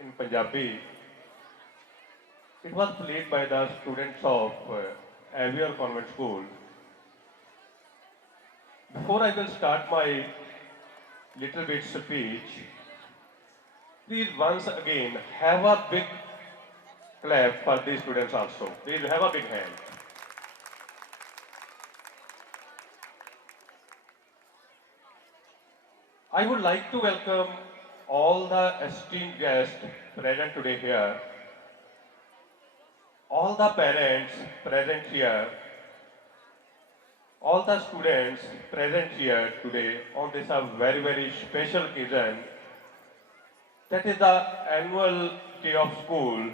in Punjabi. It was played by the students of Avior Convent School. Before I will start my little bit speech, please once again have a big clap for these students also. Please have a big hand. I would like to welcome all the esteemed guests present today here, all the parents present here, all the students present here today on this very, very special occasion. That is the annual day of school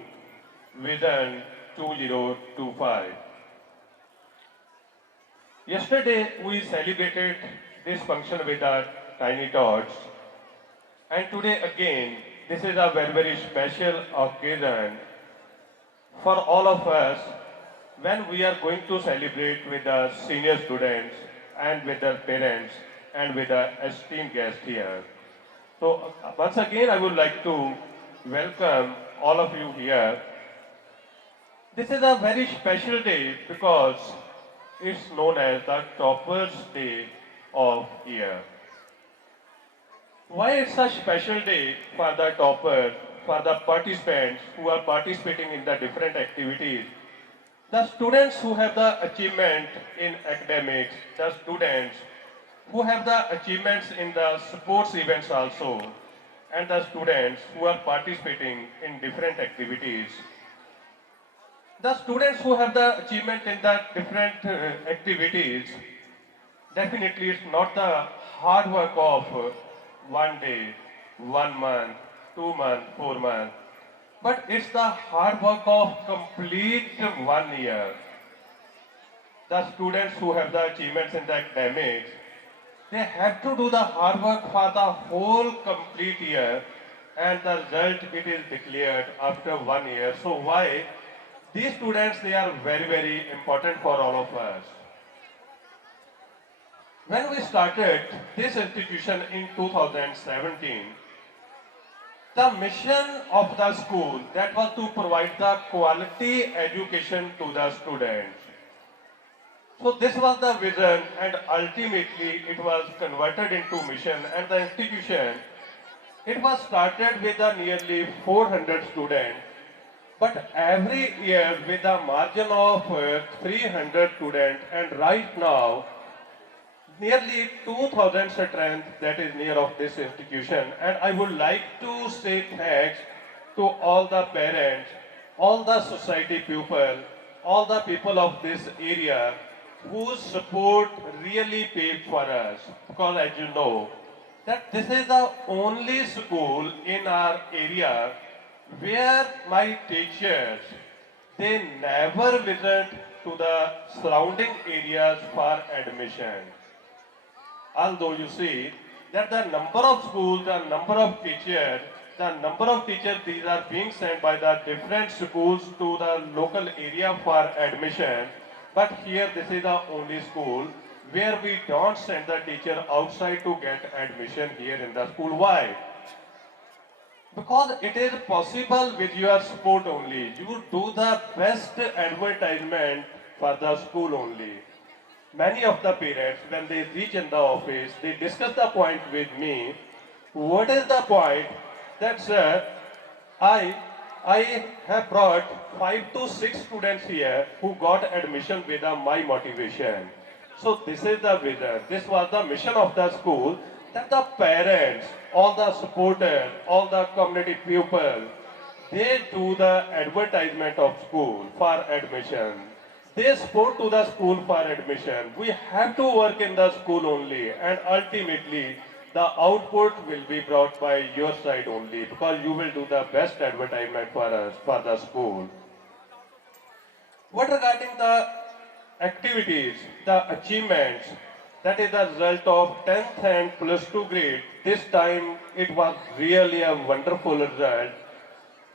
Vision 2025. Yesterday we celebrated this function with the tiny tots, and today again this is a very, very special occasion for all of us when we are going to celebrate with the senior students and with their parents and with the esteemed guests here. So once again I would like to welcome all of you here. This is a very special day because it's known as the Toppers Day of Year. Why it's a special day for the toppers, for the participants who are participating in the different activities, the students who have the achievement in academics, the students who have the achievements in the sports events also, and the students who are participating in different activities. The students who have the achievement in the different activities, definitely it's not the hard work of 1 day, 1 month, 2 months, 4 months, but it's the hard work of complete 1 year. The students who have the achievements in the academics, they have to do the hard work for the whole complete year, and the result it is declared after 1 year. So why? These students, they are very, very important for all of us. When we started this institution in 2017, the mission of the school that was to provide the quality education to the students. So this was the vision, and ultimately it was converted into mission, and the institution, it was started with a nearly 400 students, but every year with a margin of 300 students, and right now nearly 2000 strength that is near of this institution. And I would like to say thanks to all the parents, all the society people, all the people of this area whose support really paid for us. Because as you know, that this is the only school in our area where my teachers, they never visit to the surrounding areas for admission. Although you see that the number of schools, the number of teachers, these are being sent by the different schools to the local area for admission. But here this is the only school where we don't send the teacher outside to get admission here in the school. Why? Because it is possible with your support only. You do the best advertisement for the school only. Many of the parents, when they reach in the office, they discuss the point with me. What is the point? That sir, I, I have brought 5 to 6 students here who got admission with my motivation. So this is the vision. This was the mission of the school, that the parents, all the supporters, all the community people, they do the advertisement of school for admission. They support to the school for admission. We have to work in the school only, and ultimately the output will be brought by your side only, because you will do the best advertisement for us, for the school. What regarding the activities, the achievements, that is the result of 10th and plus 2 grade. This time it was really a wonderful result.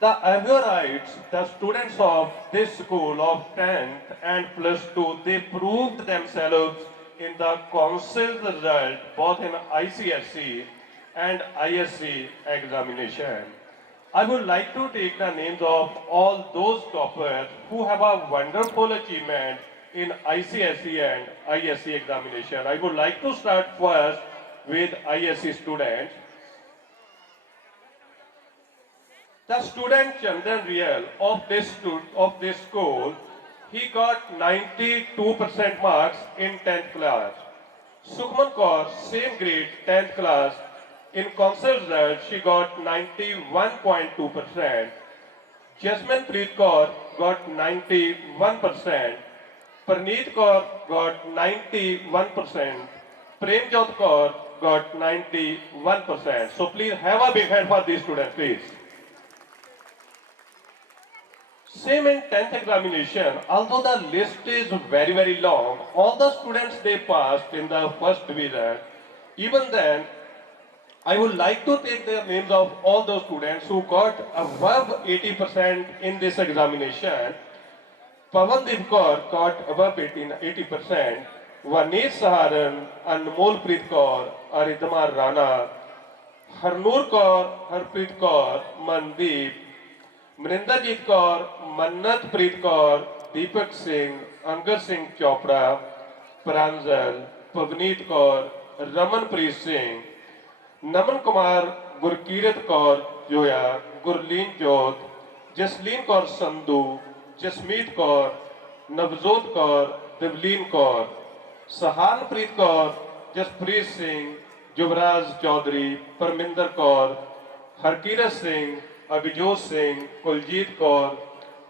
The Aviorites, the students of this school of 10th and plus 2, they proved themselves in the council result both in ICSE and ISC examination. I would like to take the names of all those toppers who have a wonderful achievement in ICSE and ISE examination. I would like to start first with ISE students. The student Chandan Rial of this school, he got 92% marks in 10th class. Sukhman Kaur, same grade, 10th class. In council result, she got 91.2%. Jasmine Preet Kaur got 91%. Praneet Kaur got 91%. Premjot Kaur got 91%. So please have a big hand for these students, please. Same in 10th examination, although the list is very, very long, all the students they passed in the first division. Even then, I would like to take the names of all those students who got above 80% in this examination. Pawan Kaur got above 80%. Vanesh Saharan, Anmol Preet Kaur, Aridhma Rana, Harnoor Kaur, Harpreet Kaur, Mandeep, Mrinderjit Kaur, Mannat Preet Kaur, Deepak Singh, Angar Singh Chopra, Pranjal, Pavneet Kaur, Ramanpreet Singh, Naman Kumar, Gurkirat Kaur Joya, Gurleen Jyot, Jasleen Kaur Sandhu, Jasmeet Kaur, Navjot Kaur, Devleen Kaur, Saharnpreet Kaur, Jaspreet Singh, Yuvraj Chaudhary, Parminder Kaur, Harkirat Singh, Abhijot Singh, Kuljit Kaur,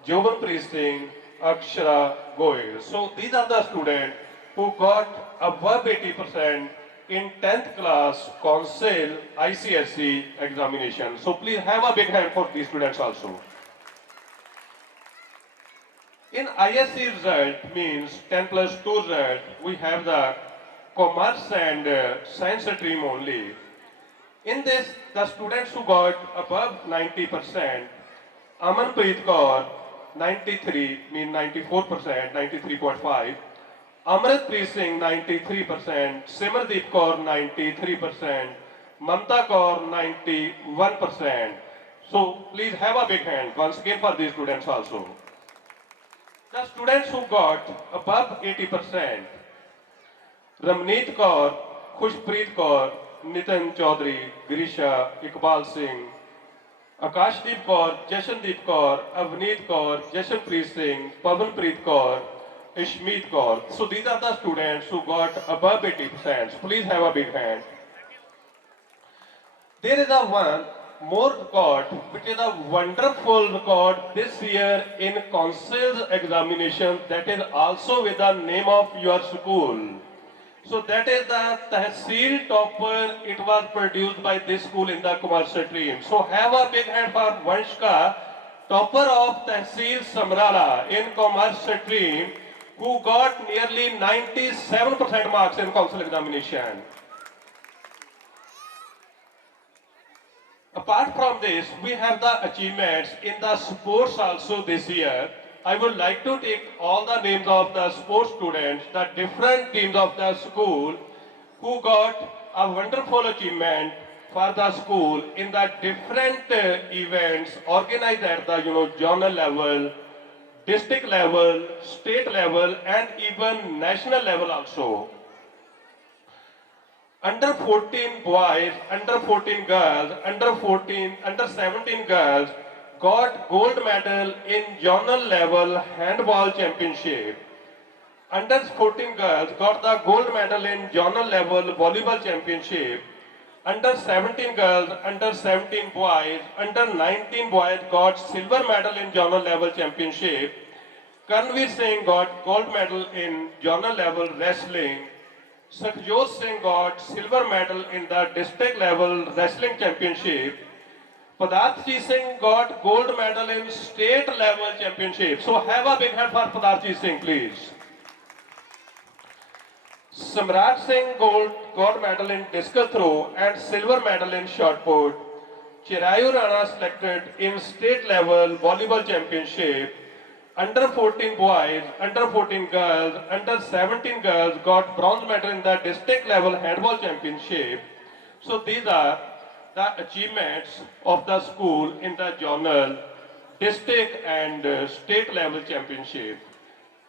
Jobanpreet Singh, Akshara Goyal. So these are the students who got above 80% in 10th class council ICSE examination. So please have a big hand for these students also. In ISE result means 10 plus 2 result, we have the commerce and science stream only. In this, the students who got above 90%, Amanpreet Kaur, 93, mean 94%, 93.5. Amritpreet Singh, 93%. Simardeep Kaur, 93%. Mamta Kaur, 91%. So please have a big hand once again for these students also. The students who got above 80%, Ramneet Kaur, Khushpreet Kaur, Nitin Chaudhary, Grisha, Iqbal Singh, Akashdeep Kaur, Jashandeep Kaur, Avneet Kaur, Jashanpreet Singh, Pavanpreet Kaur, Ishmeet Kaur. So these are the students who got above 80%. Please have a big hand. There is a one more record, which is a wonderful record this year in council's examination that is also with the name of your school. So that is the Tehsil topper. It was produced by this school in the commercial stream. So have a big hand for Vanshka, topper of Tehsil Samrala in commerce stream, who got nearly 97% marks in council examination. Apart from this, we have the achievements in the sports also this year. I would like to take all the names of the sports students, the different teams of the school who got a wonderful achievement for the school in the different events organized at the zonal level, district level, state level, and even national level also. Under 14 boys, under 14 girls, under 17 girls got gold medal in zonal level handball championship. Under 14 girls got the gold medal in zonal level volleyball championship. Under 17 girls, under 17 boys, under 19 boys got silver medal in zonal level championship. Karnveer Singh got gold medal in zonal level wrestling. Sukhjot Singh got silver medal in the district level wrestling championship. Padarthji Singh got gold medal in state level championship. So have a big hand for Padarthji Singh, please. Samrat Singh gold medal in discus throw and silver medal in shot put. Chirayu Rana selected in state level volleyball championship. Under 14 boys, under 14 girls, under 17 girls got bronze medal in the district level handball championship. So these are the achievements of the school in the journal, district and state level championship.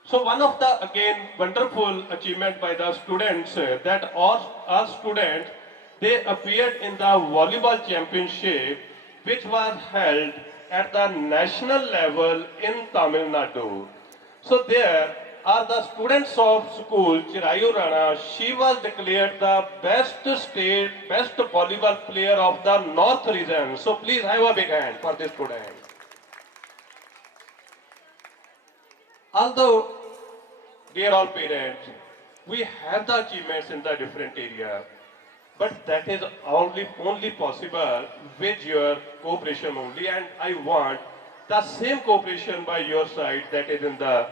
So one of the again wonderful achievement by the students that all students they appeared in the volleyball championship which was held at the national level in Tamil Nadu. So there are the students of school Chirayu Rana. She was declared the best volleyball player of the North region. So please have a big hand for this student. Although, dear all parents, we have the achievements in the different area, but that is only possible with your cooperation only, and I want the same cooperation by your side that is in the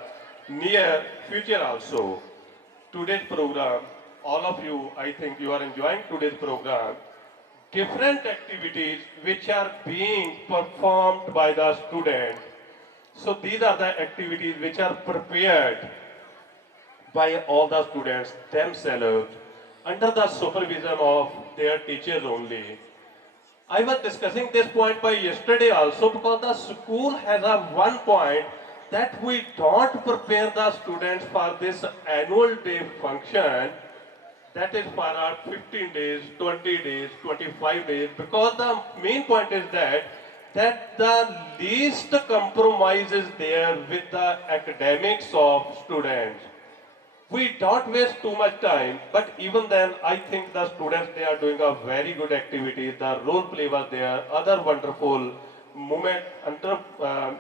near future also. Today's program, all of you, I think you are enjoying today's program. Different activities which are being performed by the students. So these are the activities which are prepared by all the students themselves under the supervision of their teachers only. I was discussing this point by yesterday also because the school has a one point that we don't prepare the students for this annual day function that is for our 15 days, 20 days, 25 days because the main point is that the least compromise is there with the academics of students. We don't waste too much time, but even then, I think the students, they are doing a very good activity. The role play was there, other wonderful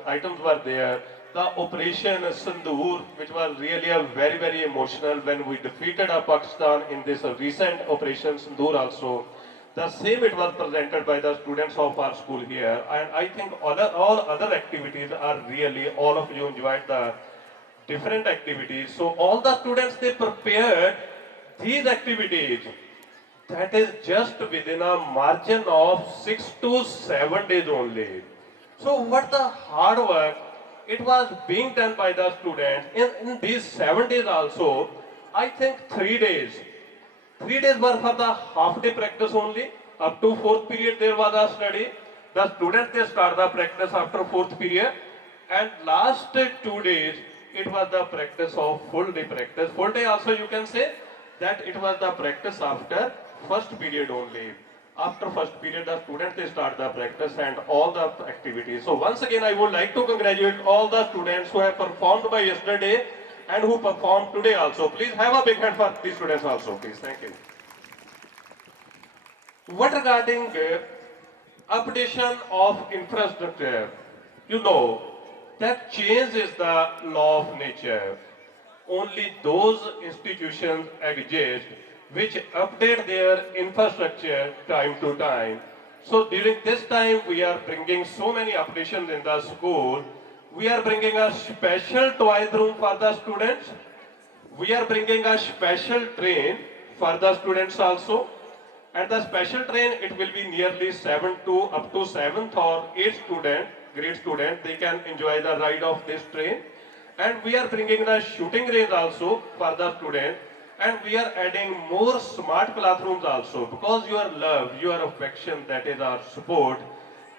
items were there. The Operation Sindoor, which was really a very emotional when we defeated Pakistan in this recent Operation Sindoor also. The same it was presented by the students of our school here. And I think all other activities are really, all of you enjoyed the different activities. So all the students, they prepared these activities. That is just within a margin of 6 to 7 days only. So what the hard work, it was being done by the students. In these 7 days also, I think 3 days. 3 days were for the half day practice only. Up to 4th period there was a study. The students, they start the practice after 4th period. And last 2 days, it was the practice of full day practice. Full day also you can say that it was the practice after first period only. After first period, the students, they start the practice and all the activities. So once again, I would like to congratulate all the students who have performed by yesterday and who performed today also. Please have a big hand for these students also, please. Thank you. What regarding updation of infrastructure? You know, that change is the law of nature. Only those institutions exist which update their infrastructure time to time. So during this time, we are bringing so many updations in the school. We are bringing a special toys room for the students. We are bringing a special train for the students also. And the special train, it will be nearly 7 to up to 7th or 8th student, grade student, they can enjoy the ride of this train. And we are bringing the shooting range also for the student. And we are adding more smart classrooms also because your love, your affection, that is our support.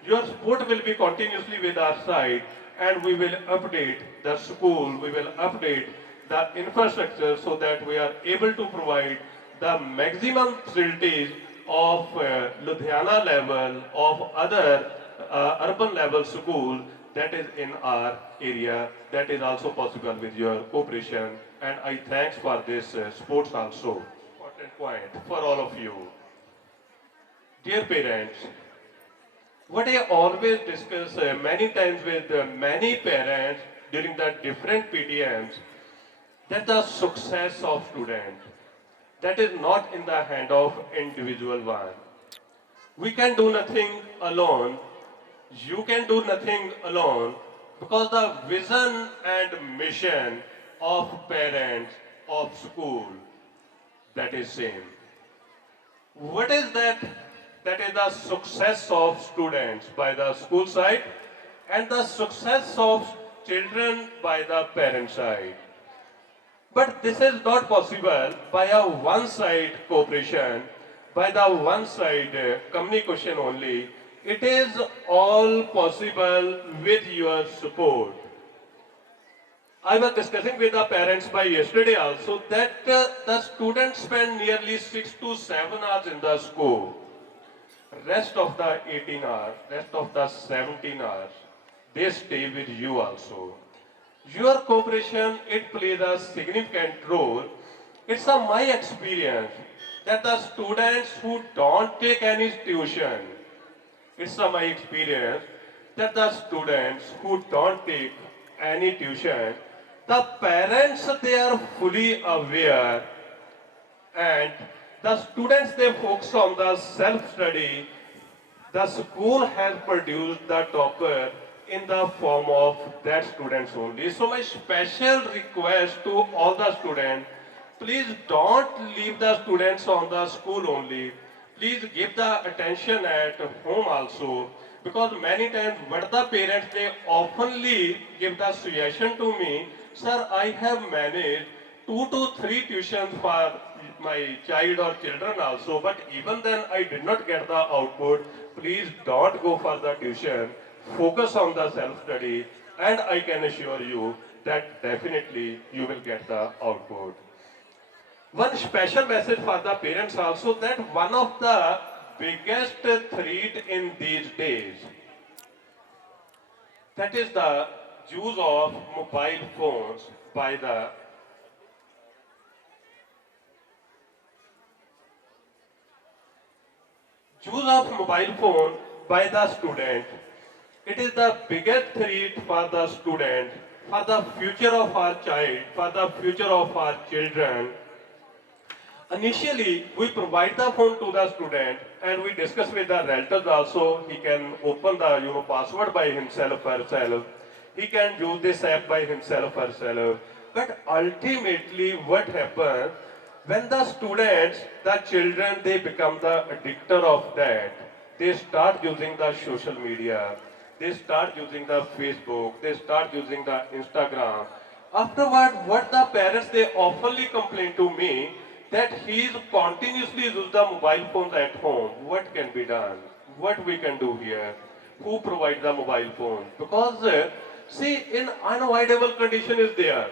Your support will be continuously with our side and we will update the school, we will update the infrastructure so that we are able to provide the maximum facilities of Ludhiana level, of other urban level school that is in our area. That is also possible with your cooperation. And I thanks for this sports also. Important point for all of you. Dear parents, what I always discuss many times with many parents during the different PTMs, that the success of student, that is not in the hand of individual one. We can do nothing alone. You can do nothing alone because the vision and mission of parents of school, that is same. What is that? That is the success of students by the school side and the success of children by the parent side. But this is not possible by a one-side cooperation. by the one side communication only. It is all possible with your support. I was discussing with the parents by yesterday also that the students spend nearly 6 to 7 hours in the school. Rest of the 18 hours, rest of the 17 hours, they stay with you also. Your cooperation, it plays a significant role. It's a my experience that the students who don't take any tuition, it's a my experience that the students who don't take any tuition, the parents, they are fully aware, and the students, they focus on the self-study. The school has produced the topper in the form of that students only. So my special request to all the students, please don't leave the students on the school only. Please give the attention at home also. Because many times what the parents, they oftenly give the suggestion to me, sir, I have managed 2 to 3 tuitions for my child or children also, but even then I did not get the output. Please don't go for the tuition. Focus on the self-study, and I can assure you that definitely you will get the output. One special message for the parents also, that one of the biggest threat in these days, that is the use of mobile phones by the use of mobile phone by the student. It is the biggest threat for the student, for the future of our child, for the future of our children. Initially, we provide the phone to the student and we discuss with the relatives also. He can open the password by himself or herself. He can use this app by himself or herself. But ultimately, what happens when the students, the children, they become the addictor of that. They start using the social media. They start using the Facebook. They start using the Instagram. Afterward, what the parents, they oftenly complain to me that he is continuously use the mobile phones at home. What can be done? What we can do here? Who provides the mobile phone? Because see, in unavoidable condition is there.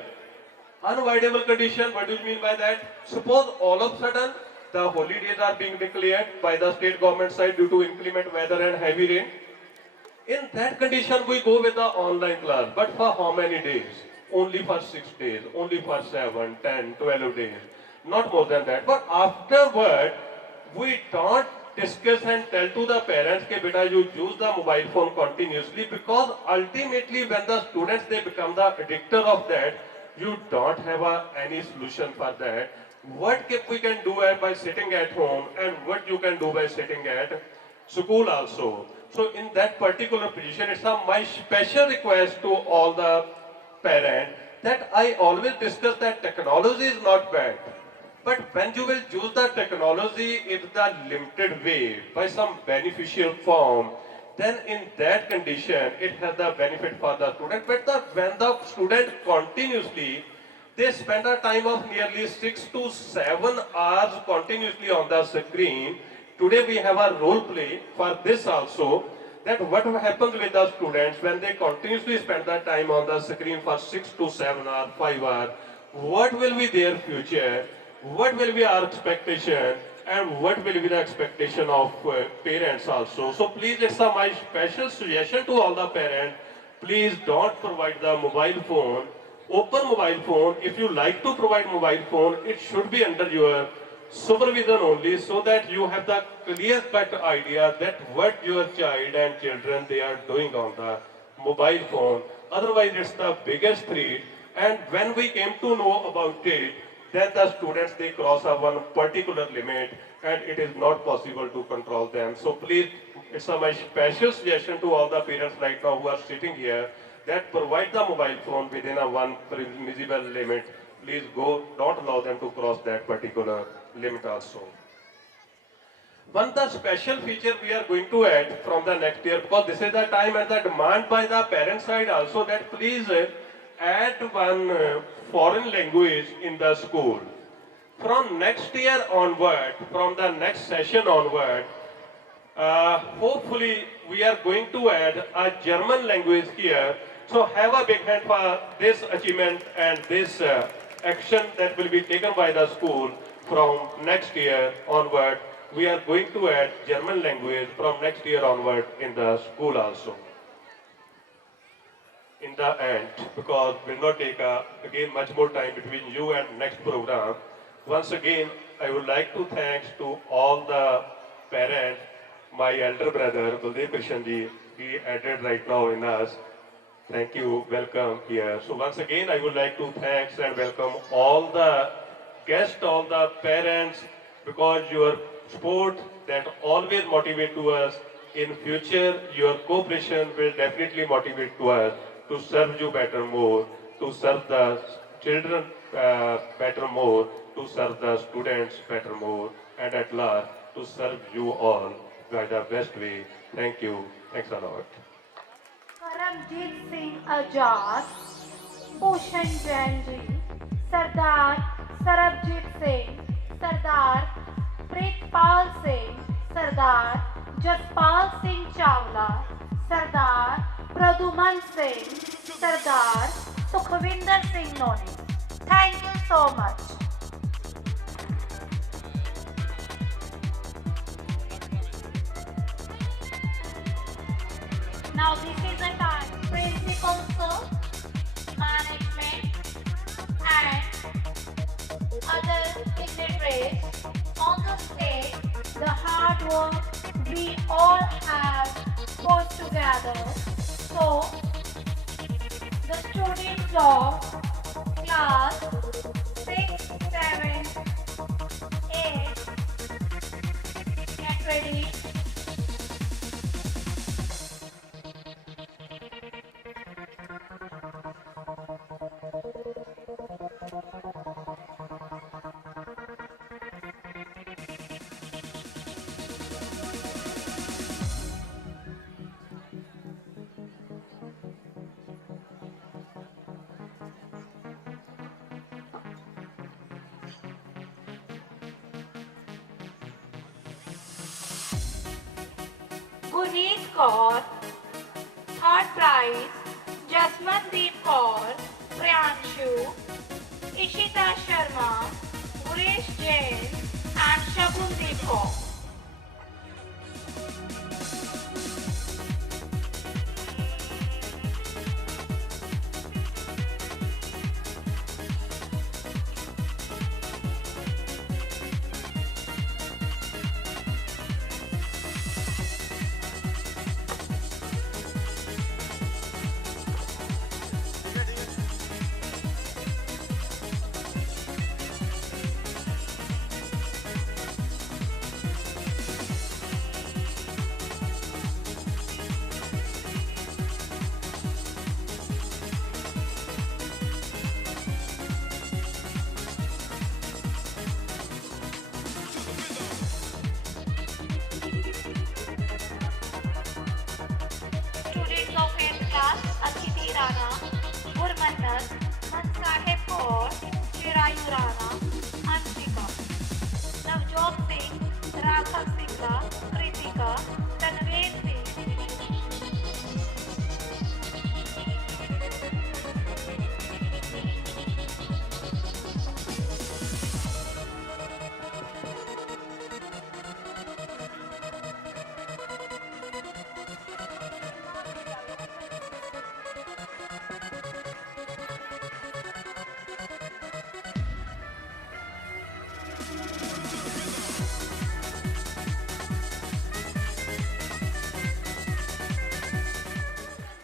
Unavoidable condition, what do you mean by that? Suppose all of a sudden the holidays are being declared by the state government side due to inclement weather and heavy rain. In that condition, we go with the online class. But for how many days? Only for 6 days, only for 7, 10, 12 days. Not more than that. But afterward, we don't discuss and tell to the parents that beta, you use the mobile phone continuously, because ultimately when the students, they become the addictor of that, you don't have any solution for that. What we can do by sitting at home, and what you can do by sitting at school also. So in that particular position, it's my special request to all the parents that I always discuss that technology is not bad. But when you will use the technology in the limited way, by some beneficial form, then in that condition, it has the benefit for the student. But when the student continuously, they spend a time of nearly 6 to 7 hours continuously on the screen. Today we have a role play for this also, that what happens with the students when they continuously spend the time on the screen for 6 to 7 hours, 5 hours, what will be their future, what will be our expectation, and what will be the expectation of parents also. So please, it's my special suggestion to all the parents, please don't provide the mobile phone, open mobile phone. If you like to provide mobile phone, it should be under your supervision only, so that you have the clear cut idea that what your child and children, they are doing on the mobile phone. Otherwise, it's the biggest threat. And when we came to know about it, then the students, they cross a one particular limit, and it is not possible to control them. So please, it's my special suggestion to all the parents right now who are sitting here, that provide the mobile phone within a one permissible limit. Please go, don't allow them to cross that particular limit also. One the special feature we are going to add from the next year, because this is the time and the demand by the parent side also, that please add one foreign language in the school. From next year onward, from the next session onward, hopefully we are going to add a German language here. So have a big hand for this achievement and this action that will be taken by the school from next year onward. We are going to add German language from next year onward in the school also. In the end, because will not take again much more time between you and next program. Once again, I would like to thanks to all the parents, my elder brother Baldev Krishan ji, he added right now in us. Thank you, welcome here. So once again, I would like to thanks and welcome all the guests, all the parents, because your support that always motivate to us. In future, your cooperation will definitely motivate to us to serve you better more, to serve the children better more, to serve the students better more, and at last to serve you all by the best way. Thank you. Thanks a lot. Karamjit Singh Azad, Bhushan Jain ji, Sardar Sarabjit Singh, Sardar Pritpal Singh, Sardar Jaspal Singh Chawla, Sardar Praduman Singh, Sardar Sukhvinder Singh Noni. Thank you so much. Now this is the time principal sir, management and other dignitaries on the stage. The hard work we all have put together. So the students of class 6, 7, 8 get ready. Guneet Kaur, third prize, Jasmandeep Kaur, Priyanshu, Ishita Sharma, Guresh Jain, and Shagundeep Kaur. Students of 8th class, Aditi Rana, Gurmannat, Mansaheb Kaur, Chirayu Rana, Anshika, Navjot Singh, Raghav Singla, Kritika, Tanveer Singh.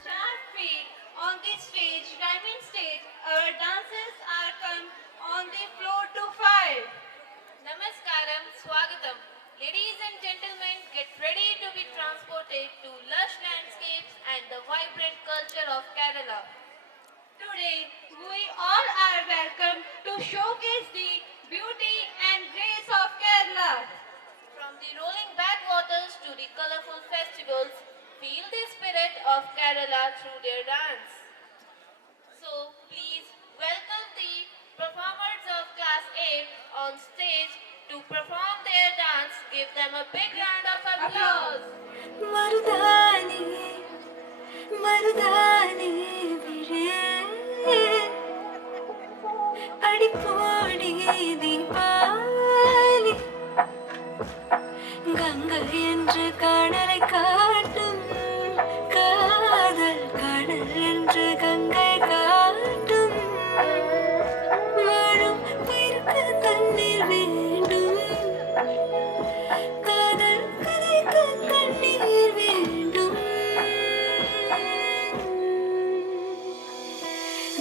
Sharp feet on the stage, diamond stage. Our dancers are come on the floor to five. Namaskaram, Swagatam. Ladies and gentlemen, get ready to be transported to lush landscapes and the vibrant culture of Kerala. Today, we all are welcome to showcase the beauty and grace of Kerala. From the rolling backwaters to the colorful festivals, feel the spirit of Kerala through their dance. So, please welcome the performers of class class 8 on stage to perform their dance. Give them a big round of applause. மருதாணி மருதாணி விழே அடிப்போடி தீபாவளி கங்கை என்று கடலை காட்டும் காதல் கடல் என்று கங்கை காட்டும் வாழும் பயிருக்கு தண்ணீர் வேண்டும் காதல் கதைக்கு தண்ணீர் வேண்டும்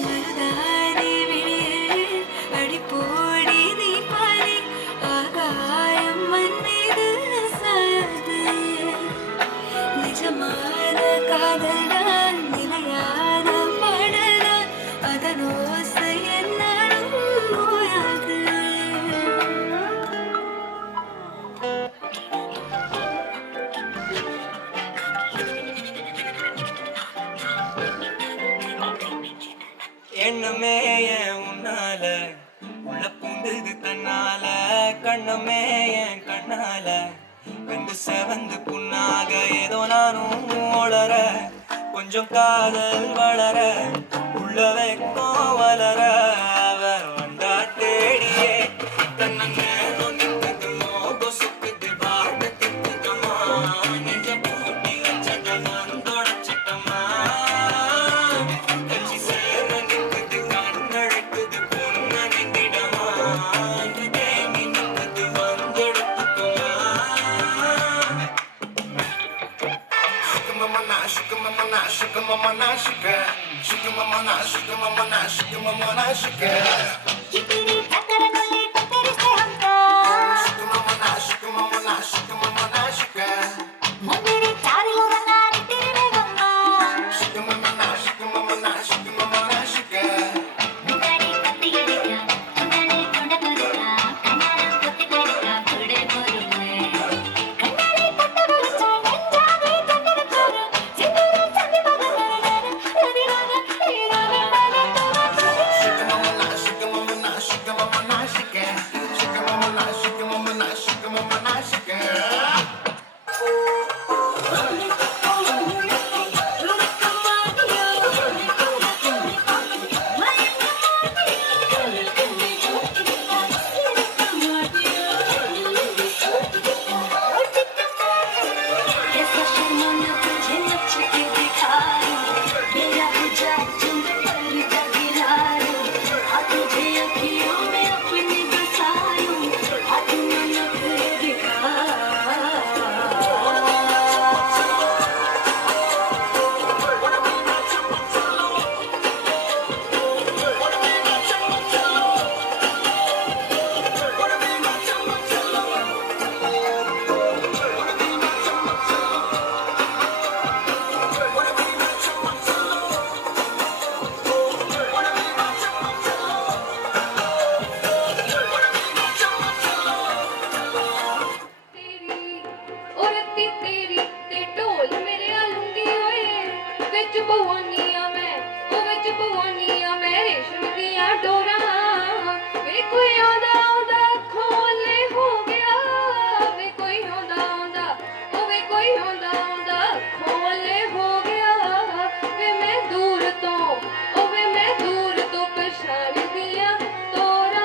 மருதாணி விழியே அடிப்போடி தீபாவளி ஆகாயம் மண் மீது சாயாது நிஜமான காதல்தான் நிலையான பாடல்தான் அதன் ஓசை என்னாலும் ஓயாது எண்ணமே என் உன்னால உள்ள பூந்தது தன்னால கண்ணமே என் கண்ணால வெந்து செவந்து புண்ணாக ஏதோ நானும் ஒளர கொஞ்சம் காதல் வளர உள்ள வெக்கம் வளர அவ வந்தா தேடியே தன்னங்க கொசுக்குது பார்த்து திட்டுக்கமா நெஞ்ச பூட்டி வச்சத நான் தொடச்சிட்டமா கட்சி சேர நிற்குது கண்ணழைக்குது பொண்ணு நின்றிடமா தேங்கி நிற்குது வந்தெடுத்துக்குமா कितनी टक्कर गले तेरे से हमका मंदिर चार लोग नारी तेरे गंगा मुगाड़ी कत्ती गड़िया कंगाले कोंड कोरिया कन्नारा कोत्ती गड़िया कोडे कोरुले कन्नाले पट्ट बलचा नेंजागे तन्नर कोरु सिंदूर संदि मगनर रवि रागा नाने कैसा शर्माना तुझे नच के दिखाऊं मेरा बुझा तुम पर जगिराऊं हाँ तुझे अखियों में अपनी बसाऊं हाँ तुम नखरे दिखाऊं तेरी और अत्ती तेरी ते ढोल मेरे आलूंगी ओए विच पवानिया मैं रेशम दिया डोरा वे कोई आंदा आंदा खोले हो गया वे कोई आंदा आंदा ओ वे कोई आंदा आंदा खोले हो गया वे मैं दूर तो ओ वे मैं दूर तो पहचान दिया तोरा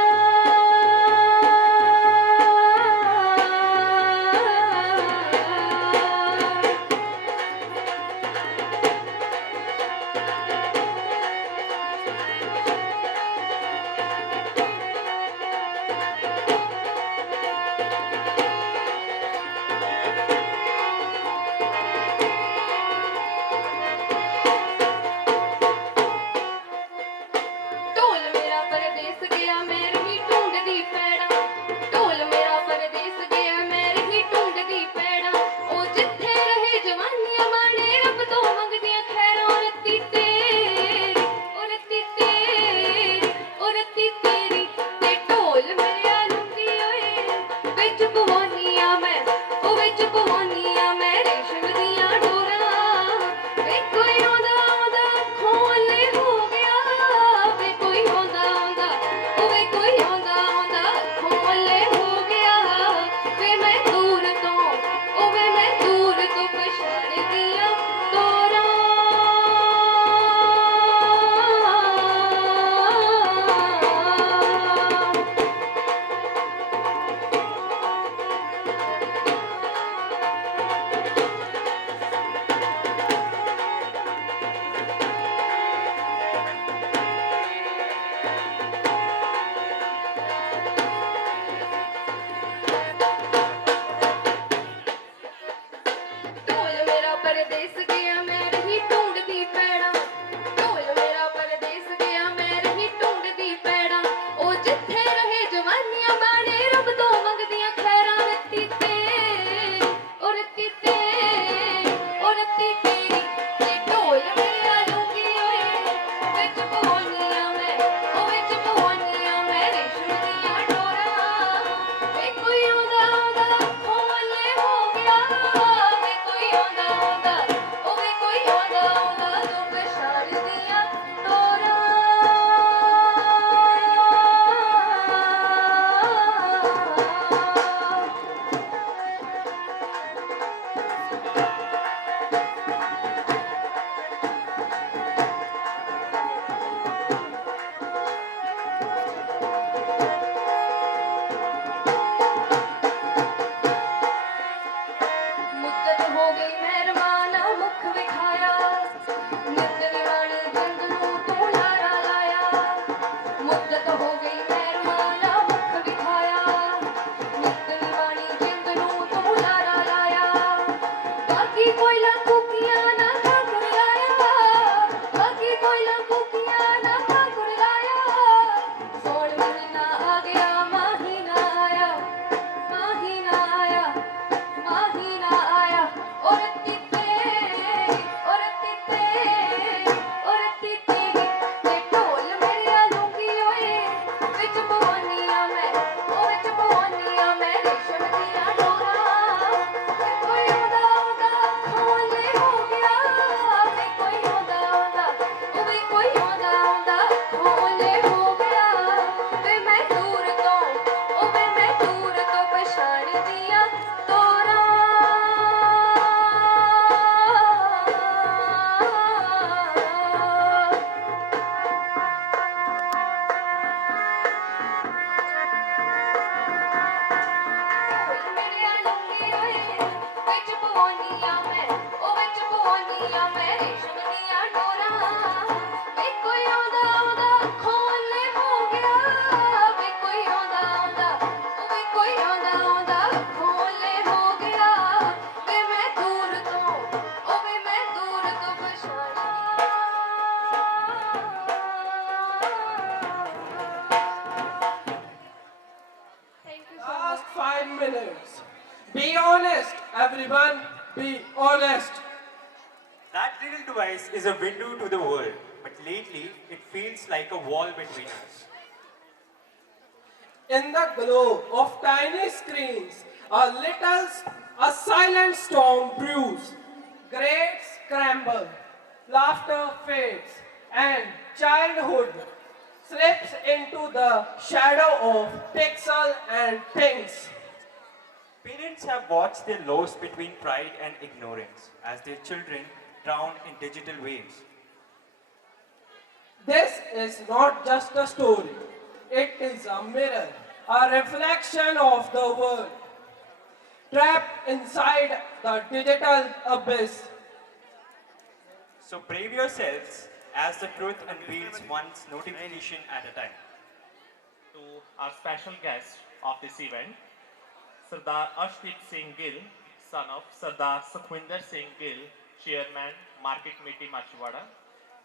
minutes. Be honest, everyone. Be honest. That little device is a window to the world, but lately it feels like a wall between us. In the glow of tiny screens, a silent storm brews. Grades scramble, laughter fades, and childhood slips into the shadow of pixel and things. Parents have watched their loss between pride and ignorance as their children drown in digital waves. This is not just a story, it is a mirror, a reflection of the world, trapped inside the digital abyss. So brave yourselves as the truth unveils one's notification at a time. To our special guest of this event, Sardar Arshdeep Singh Gill, son of Sardar Sukhwinder Singh Gill, Chairman Market Committee Machwada।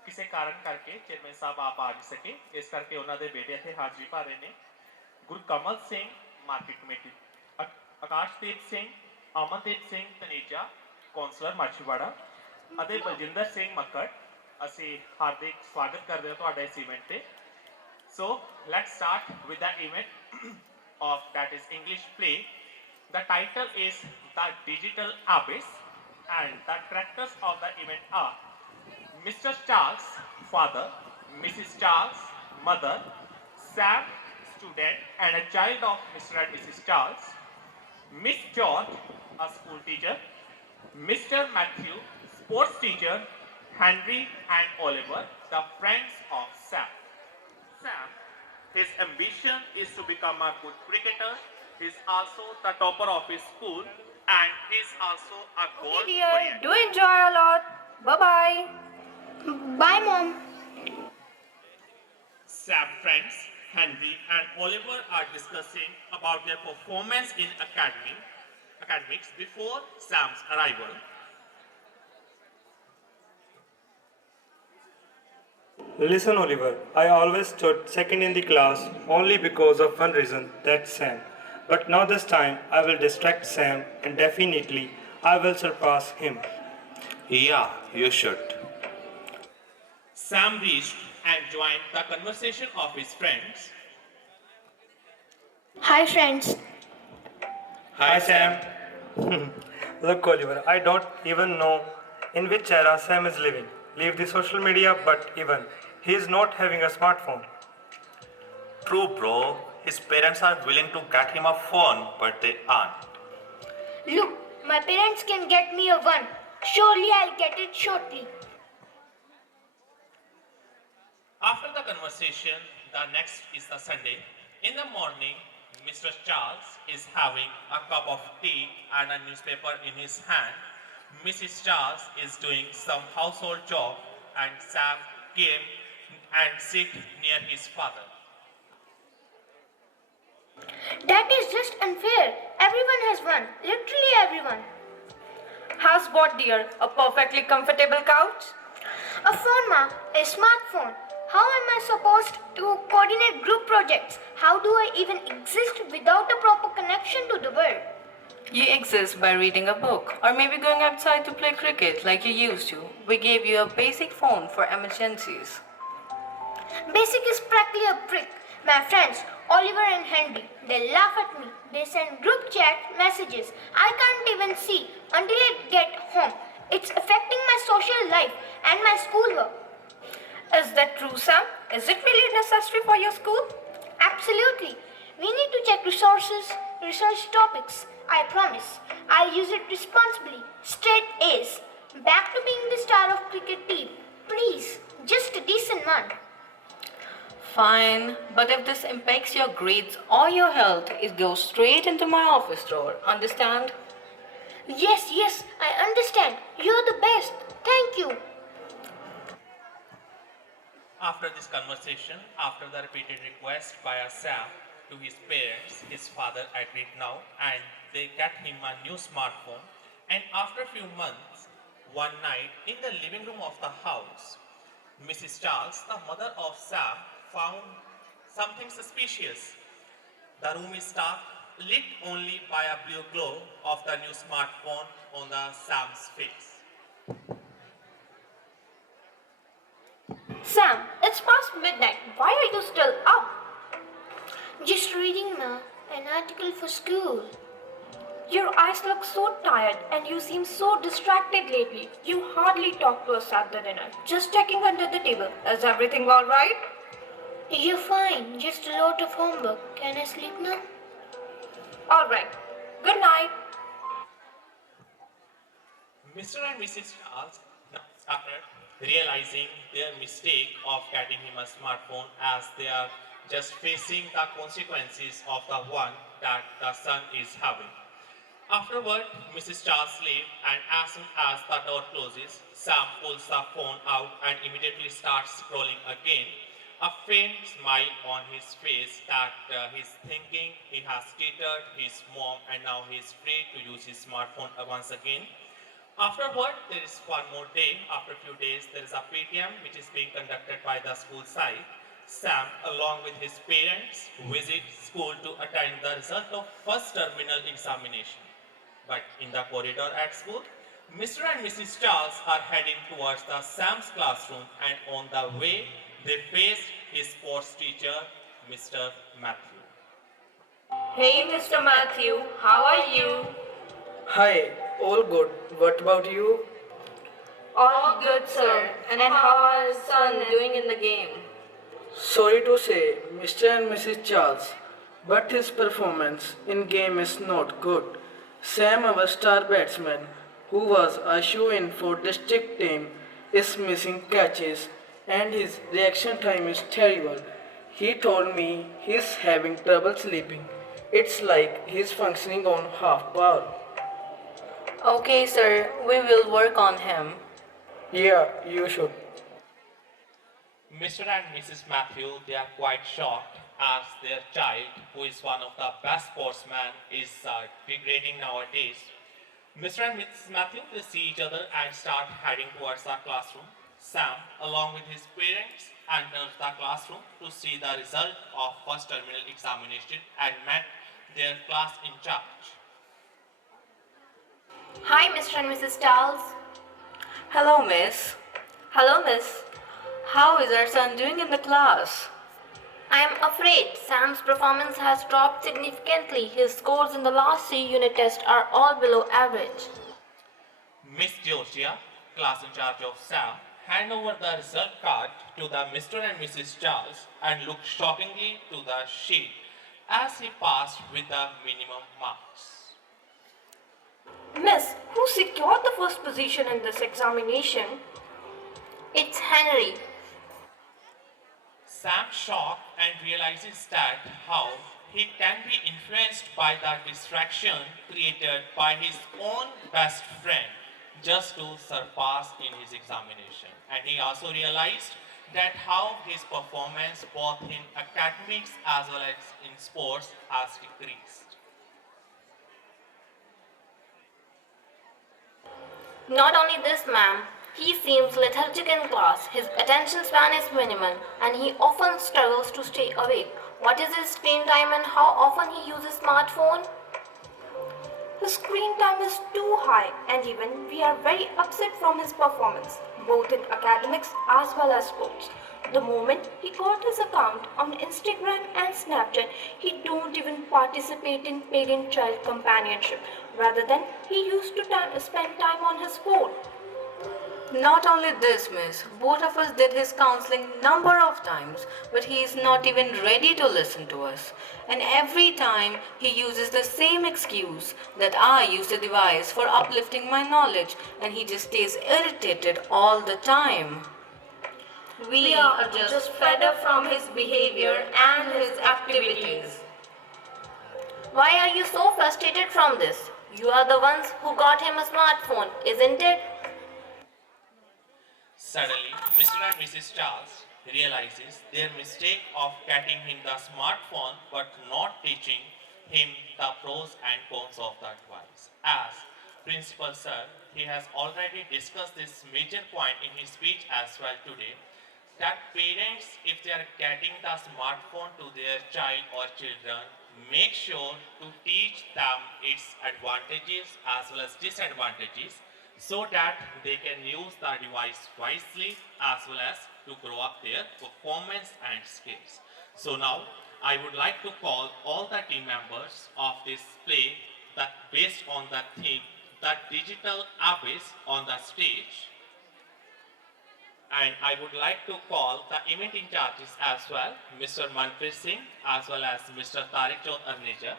ਕਿਸੇ ਕਾਰਨ ਕਰਕੇ chairman ਸਾਹਿਬ ਆਪ ਆ ਨਹੀਂ ਸਕੇ, ਇਸ ਕਰਕੇ ਉਹਨਾਂ ਦੇ ਬੇਟੇ ਇੱਥੇ ਹਾਜ਼ਰੀ ਭਰ ਰਹੇ ਨੇ। Gurkamal Singh market committee, Akashdeep Singh, Amandeep Singh Taneja councillor Machhiwara ਅਤੇ ਬਲਜਿੰਦਰ ਸਿੰਘ ਮੱਕੜ, ਅਸੀਂ ਹਾਰਦਿਕ ਸਵਾਗਤ ਕਰਦੇ ਹਾਂ ਤੁਹਾਡਾ ਇਸ ਇਵੈਂਟ ਤੇ। So let's start with the event of that is English play. The title is The Digital Abyss, and the characters of the event are Mr. Charles, father, Mrs. Charles, mother, Sam, student and a child of Mr. and Mrs. Charles, Miss George, a school teacher, Mr. Matthew, sports teacher, Henry and Oliver, the friends of Sam. Sam, his ambition is to become a good cricketer. He's also the topper of his school and he's also a goal Okay, dear. oriented. Do enjoy a lot. Bye-bye. Bye, Mom. Sam friends, Henry and Oliver are discussing about their performance in academics before Sam's arrival. Listen, Oliver, I always stood second in the class only because of one reason, that's Sam. But now this time I will distract Sam and definitely I will surpass him. Yeah, you should. Sam reached and joined the conversation of his friends. Hi, friends. Hi, Sam. Look, Oliver, I don't even know in which era Sam is living. Leave the social media, but even he is not having a smartphone. True, bro. His parents are willing to get him a phone, but they aren't. Look, my parents can get me a one. Surely I'll get it shortly. After the conversation, the next is the Sunday. In the morning, Mr. Charles is having a cup of tea and a newspaper in his hand. Mrs. Charles is doing some household job and Sam came and sit near his father. That is just unfair. Everyone has one. Literally everyone. Has what, dear? A perfectly comfortable couch? A phone, ma. A smartphone. How am I supposed to coordinate group projects? How do I even exist without a proper connection to the world? You exist by reading a book or maybe going outside to play cricket like you used to. We gave you a basic phone for emergencies. Basic is practically a brick. My friends, Oliver and Henry, they laugh at me. They send group chat messages I can't even see until I get home. It's affecting my social life and my schoolwork. Is that true, Sam? Is it really necessary for your school? Absolutely. We need to check resources, research topics. I promise. I'll use it responsibly. Straight A's. Back to being the star of cricket team. Please, just a decent one. Fine, but if this impacts your grades or your health, it goes straight into my office drawer. Understand? Yes, I understand. You're the best. Thank you. After this conversation, after the repeated request by a Sam to his parents, his father agreed now and they got him a new smartphone. And after a few months, one night in the living room of the house, Mrs. Charles, the mother of Sam, found something suspicious. The room is dark lit only by a blue glow of the new smartphone on the Sam's face. Sam, it's past midnight. Why are you still up? Just reading an article for school. Your eyes look so tired and you seem so distracted lately. You hardly talk to us at the dinner. Just checking under the table. Is everything alright? You're fine, just a lot of homework. Can I sleep now? Alright. Good night. Mr. and Mrs. Charles now started realizing their mistake of getting him a smartphone as they are just facing the consequences of the one that the son is having. Afterward, Mrs. Charles leaves, and as soon as the door closes, Sam pulls the phone out and immediately starts scrolling again. A faint smile on his face that he's thinking he has cheated his mom and now he's free to use his smartphone once again. Afterward, there is one more day. After a few days, there is a PTM which is being conducted by the school side. Sam, along with his parents, visit school to attend the result of first terminal examination. But in the corridor at school, Mr. and Mrs. Charles are heading towards the Sam's classroom, and on the way, they faced his sports teacher, Mr. Matthew. Hey, Mr. Matthew, how are you? Hi, all good. What about you? All good, sir. And how is son doing in the game? Sorry to say, Mr. and Mrs. Charles, but his performance in game is not good. Sam, our star batsman, who was a shoe-in for district team, is missing catches and his reaction time is terrible. He told me he's having trouble sleeping. It's like he's functioning on half power. Okay, sir, we will work on him. Yeah, you should. Mr. and Mrs. Matthew, they are quite shocked as their child, who is one of the best sportsmen, is degrading nowadays. Mr. and Mrs. Matthew, they see each other and start heading towards the classroom. Sam, along with his parents, enters the classroom to see the result of first terminal examination and met their class in charge. Hi, Mr. and Mrs. Charles. Hello, miss. Hello, miss. How is our son doing in the class? I am afraid Sam's performance has dropped significantly. His scores in the last 3 unit tests are all below average. Miss Georgia, class in charge of Sam, hand over the result card to the Mr. and Mrs. Charles and look shockingly to the sheet as he passed with the minimum marks. Miss, who secured the first position in this examination? It's Henry. Sam shocked and realizes that how he can be influenced by the distraction created by his own best friend just to surpass in his examination. And he also realized that how his performance both in academics as well as in sports has decreased. Not only this, ma'am, he seems lethargic in class. His attention span is minimal and he often struggles to stay awake. What is his screen time and how often he uses smartphone? His screen time is too high and even we are very upset from his performance, both in academics as well as sports. The moment he got his account on Instagram and Snapchat, he don't even participate in parent-child companionship. Rather than he used to spend time on his phone. Not only this, miss, both of us did his counseling number of times, but he is not even ready to listen to us. And every time he uses the same excuse that I use the device for uplifting my knowledge, and he just stays irritated all the time. We are just fed up from his behavior and his activities. Why are you so frustrated from this? You are the ones who got him a smartphone, isn't it? Suddenly, Mr. and Mrs. Charles realizes their mistake of getting him the smartphone but not teaching him the pros and cons of the device. As Principal Sir, he has already discussed this major point in his speech as well today, that parents, if they are getting the smartphone to their child or children, make sure to teach them its advantages as well as disadvantages so that they can use the device wisely as well as to grow up their performance and skills. So now I would like to call all the team members of this play that based on the theme, the digital abyss on the stage. And I would like to call the event in charges as well, Mr. Manpreet Singh as well as Mr. Tariq Chod Arneja.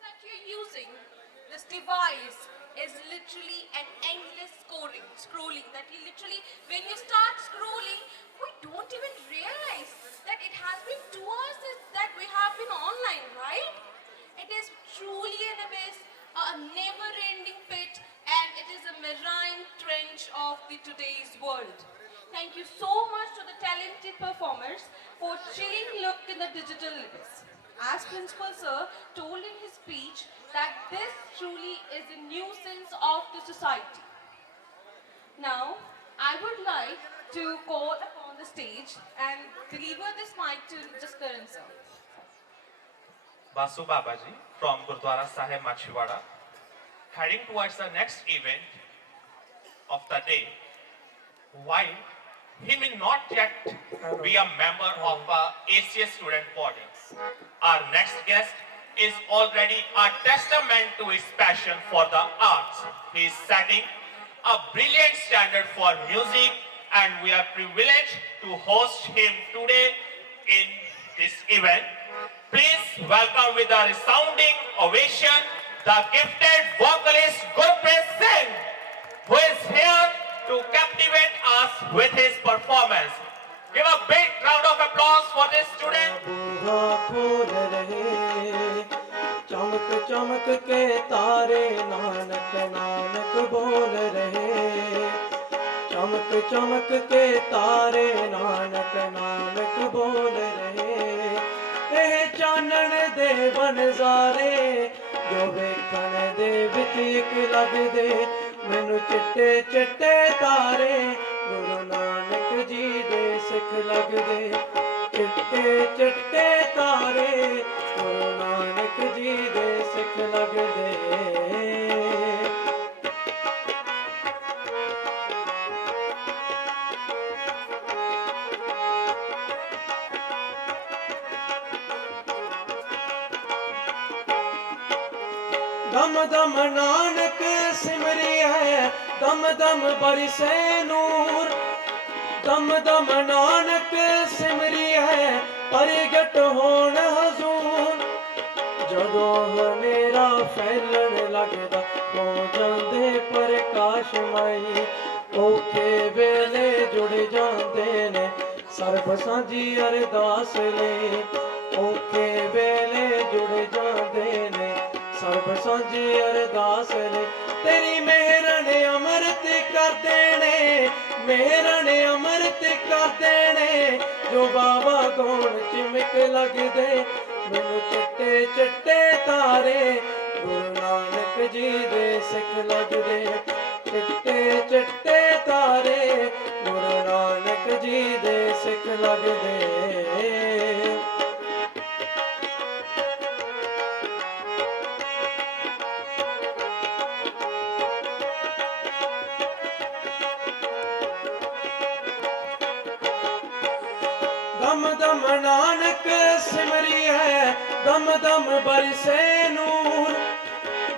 That you're using this device is literally an endless scrolling that you literally, when you start scrolling, we don't even realize that it has been 2 hours that we have been online, right? It is truly an abyss, a never-ending pit, and it is a marine trench of the today's world. Thank you so much to the talented performers for chilling look in the digital abyss. As Principal Sir told in his speech that this truly is a nuisance of the society. Now, I would like to call upon the stage and deliver this mic to Jaskaran Sir. Basu Babaji from Gurdwara Sahib Machhiwada, heading towards the next event of the day. While he may not yet be a member of ACS student body, our next guest is already a testament to his passion for the arts. He is setting a brilliant standard for music, and we are privileged to host him today in this event. Please welcome with a resounding ovation the gifted vocalist Gurpreet Singh, who is here to captivate us with his performance. Give a big round of applause for this student. चमक चमक के तारे नानक नानक बोल रहे चमक चमक के तारे नानक नानक बोल रहे ਇਹ ਚਾਨਣ ਦੇ ਬਨਜ਼ਾਰੇ ਜੋ ਵੇਖਣ ਦੇ ਵਿੱਚ ਇੱਕ ਲੱਗਦੇ ਮੈਨੂੰ ਚਿੱਟੇ ਚਿੱਟੇ ਤਾਰੇ ਗੁਰੂ ਨਾਨਕ ਜੀ ਦੇ ਸਿੱਖ ਲੱਗਦੇ ਚਿੱਟੇ ਚਿੱਟੇ ਤਾਰੇ ਗੁਰੂ ਨਾਨਕ ਜੀ ਦੇ ਸਿੱਖ ਲੱਗਦੇ दम दम नानक सिमरी है दम दम बरसे नूर दम दम नानक सिमरी है प्रगट होण हजूर जदों हनेरा फैलन लगदा हो जांदे प्रकाशमई औखे वेले जुड़ जांदे ने सर्ब सांझी अरदास लई औखे वेले जुड़ जांदे ने सर्ब सांझी अरदास ने तेरी मेहर ने अमृत कर देने मेहर ने अमृत कर देने जो बाबा गौण चिमक लगदे मैनू चिट्टे चिट्टे तारे गुरु नानक जी दे सिख लगदे चिट्टे चिट्टे तारे गुरु नानक जी दे सिख लगदे दम दम नानक सिमरी है दम दम बरसे नूर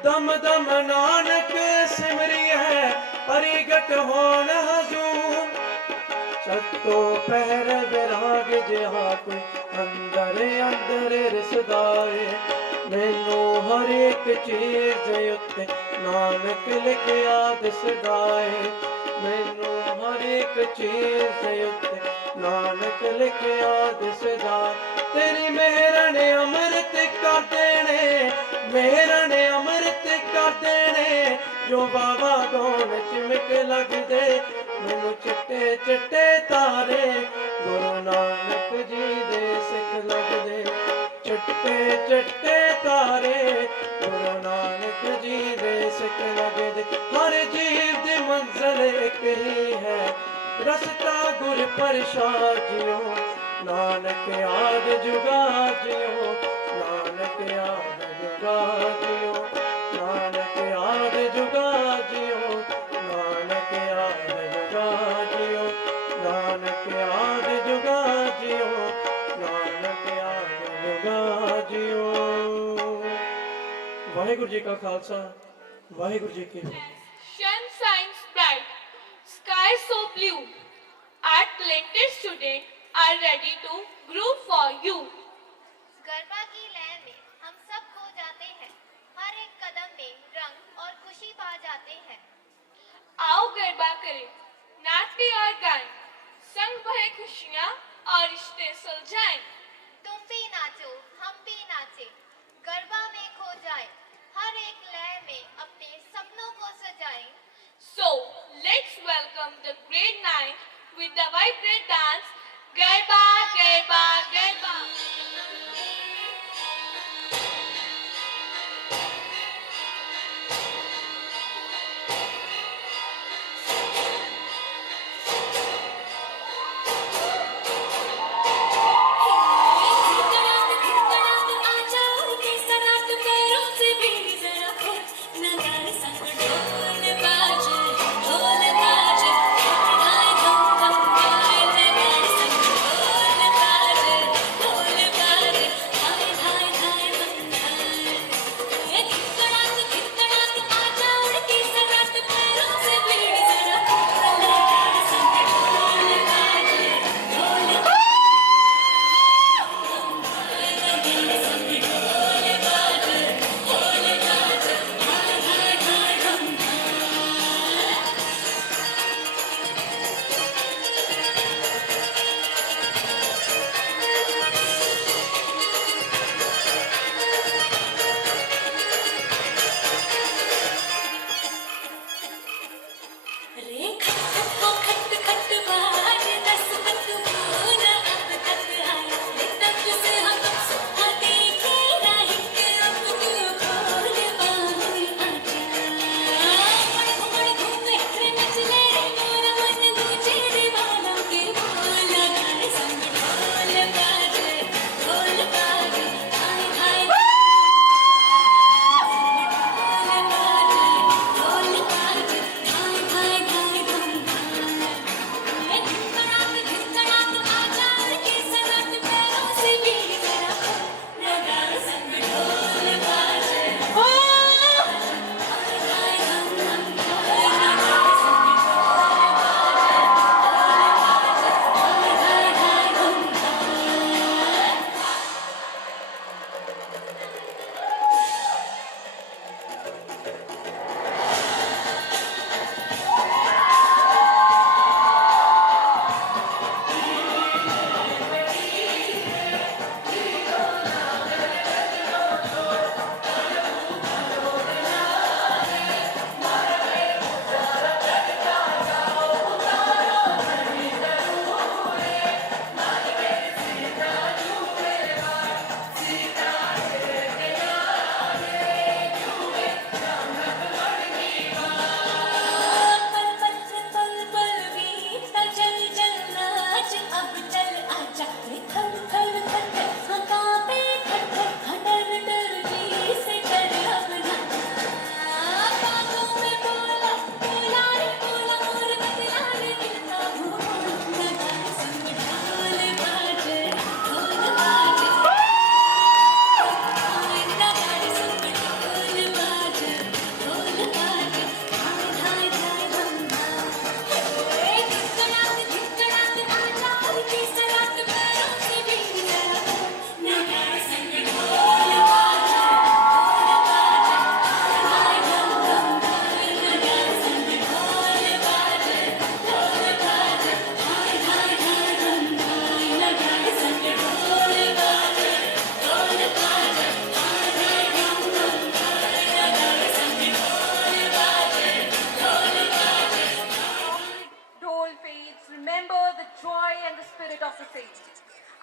दम दम नानक सिमरी है प्रगट होण हजूर छतो पहर विराग जिहा कोई अंदर अंदर रिसदाए मैनू हर एक चीज उत्ते नानक लिखिया दिसदाए मैनू हर एक चीज उत्ते नानक लिखिया दिसदा तेरी मेहर ने अमृत कर देने मेहर ने अमृत कर देने जो बाबा गौण चिमक लगदे मैनू चिट्टे चिट्टे तारे गुरु नानक जी दे एक ही है, रसता गुर प्रसाद जियो, नानक आद जुगा जियो, नानक आद जुगा जियो, नानक आद जुगा जियो, नानक आद जुगा जियो, नानक आद जुगा जियो, नानक आद जुगा जियो। वाहिगुरु जी का खालसा, वाहिगुरु जी की फतेह। Sun shines bright, sky so blue. Our talented students are ready to groove for you. Garba की लय में हम सब खो जाते हैं, हर एक कदम में रंग और खुशी पा जाते हैं। आओ गरबा करें, नाचते और गाएं, संग भरे खुशियाँ और रिश्ते सुलझाएं। तुम भी नाचो, हम भी नाचे, गरबा में खो जाए, हर एक लय में अपने सपनों को सजाएं। So let's welcome the grade 9 with the vibrant dance Garba Garba Garba.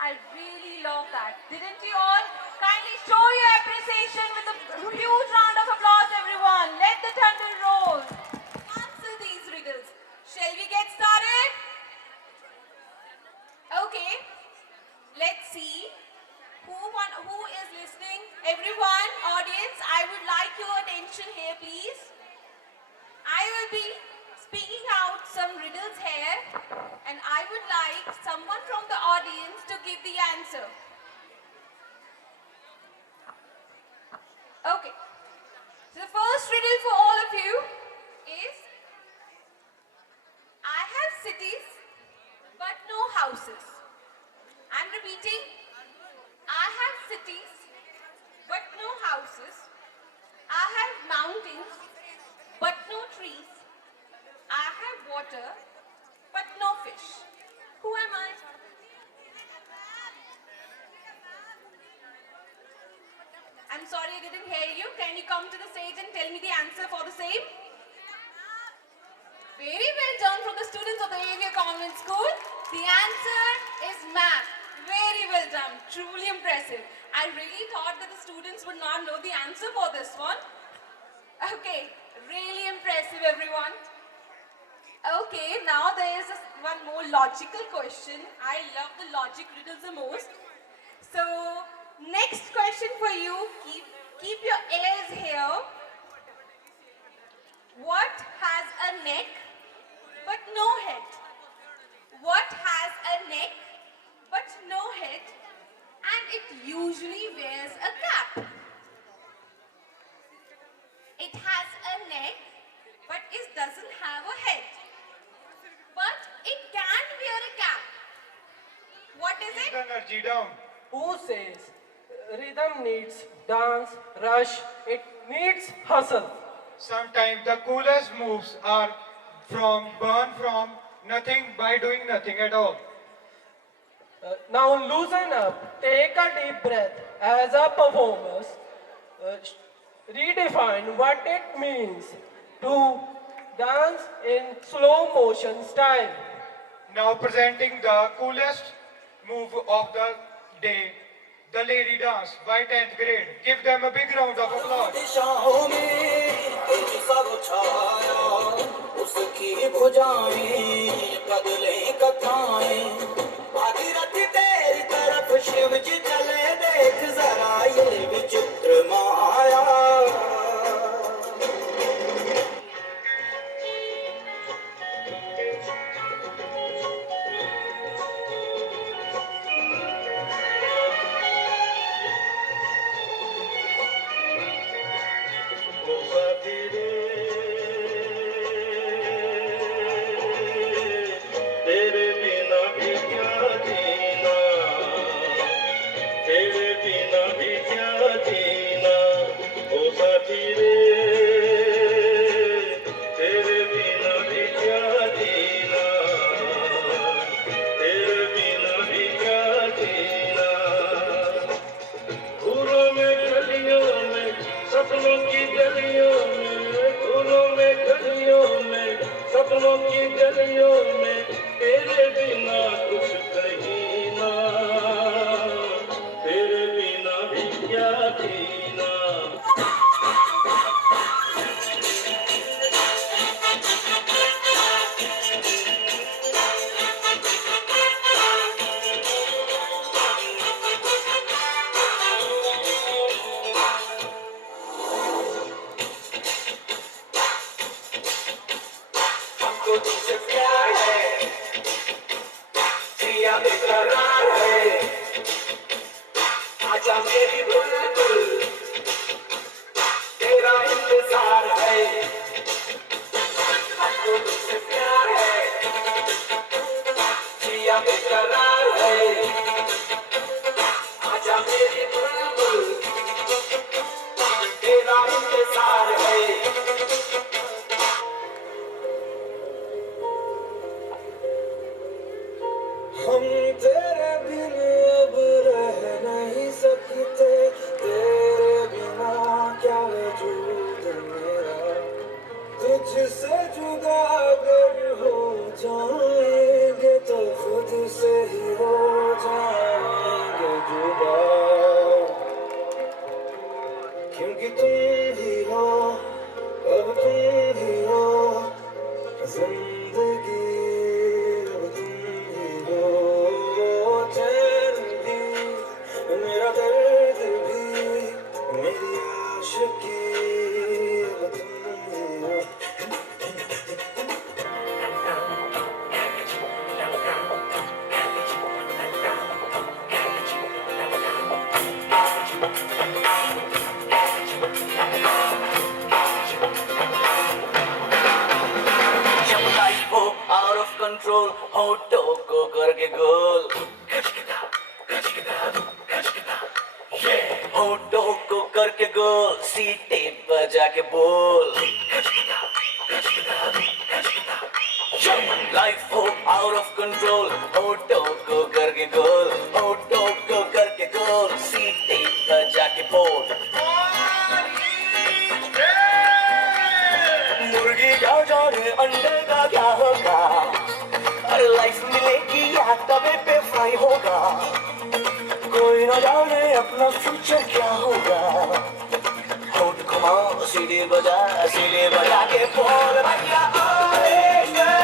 I really love that. Didn't you all? Kindly show your appreciation with a huge round of applause, everyone. Let the thunder roll. Answer these riddles. Shall we someone from the audience to give the answer. Okay. So the first riddle for all of you is, I have cities but no houses. I'm repeating. I have cities but no houses. I have mountains but no trees. I have water but no fish. Who am I? I'm sorry I didn't hear you. Can you come to the stage and tell me the answer for the same? Very well done from the students of the Avia Convent School. The answer is map. Very well done. Truly impressive. I really thought that the students would not know the answer for this one. Okay, really impressive everyone. Okay, now there is one more logical question. I love the logic riddles the most. So, next question for you. Keep your ears here. What has a neck but no head? What has a neck but no head, and it usually wears a cap? It has a neck but it doesn't have a head, but it can wear a cap. What is it? Energy down. Who says rhythm needs dance, rush, it needs hustle? Sometimes the coolest moves are born from nothing by doing nothing at all. Now loosen up, take a deep breath. As a performer, redefine what it means to dance in slow motion style. Now presenting the coolest move of the day, the lady dance by 10th grade. Give them a big round of applause. Shiv जी चले देख जरा ये विचित्र माया of control होठों को करके गोल होठों को करके गोल सीटे बजा के बोल लाइफ हो आउट ऑफ कंट्रोल होठों को करके गोल होठों को करके गोल सीटे बजा के बोल मुर्गी क्या जाने अंडे का क्या होगा अरे लाइफ मिलेगी या तवे पे फ्राई होगा कोई न जाने अपना फ्यूचर क्या होगा होठ घुमाओ सीढ़ी बजा के बोल भैया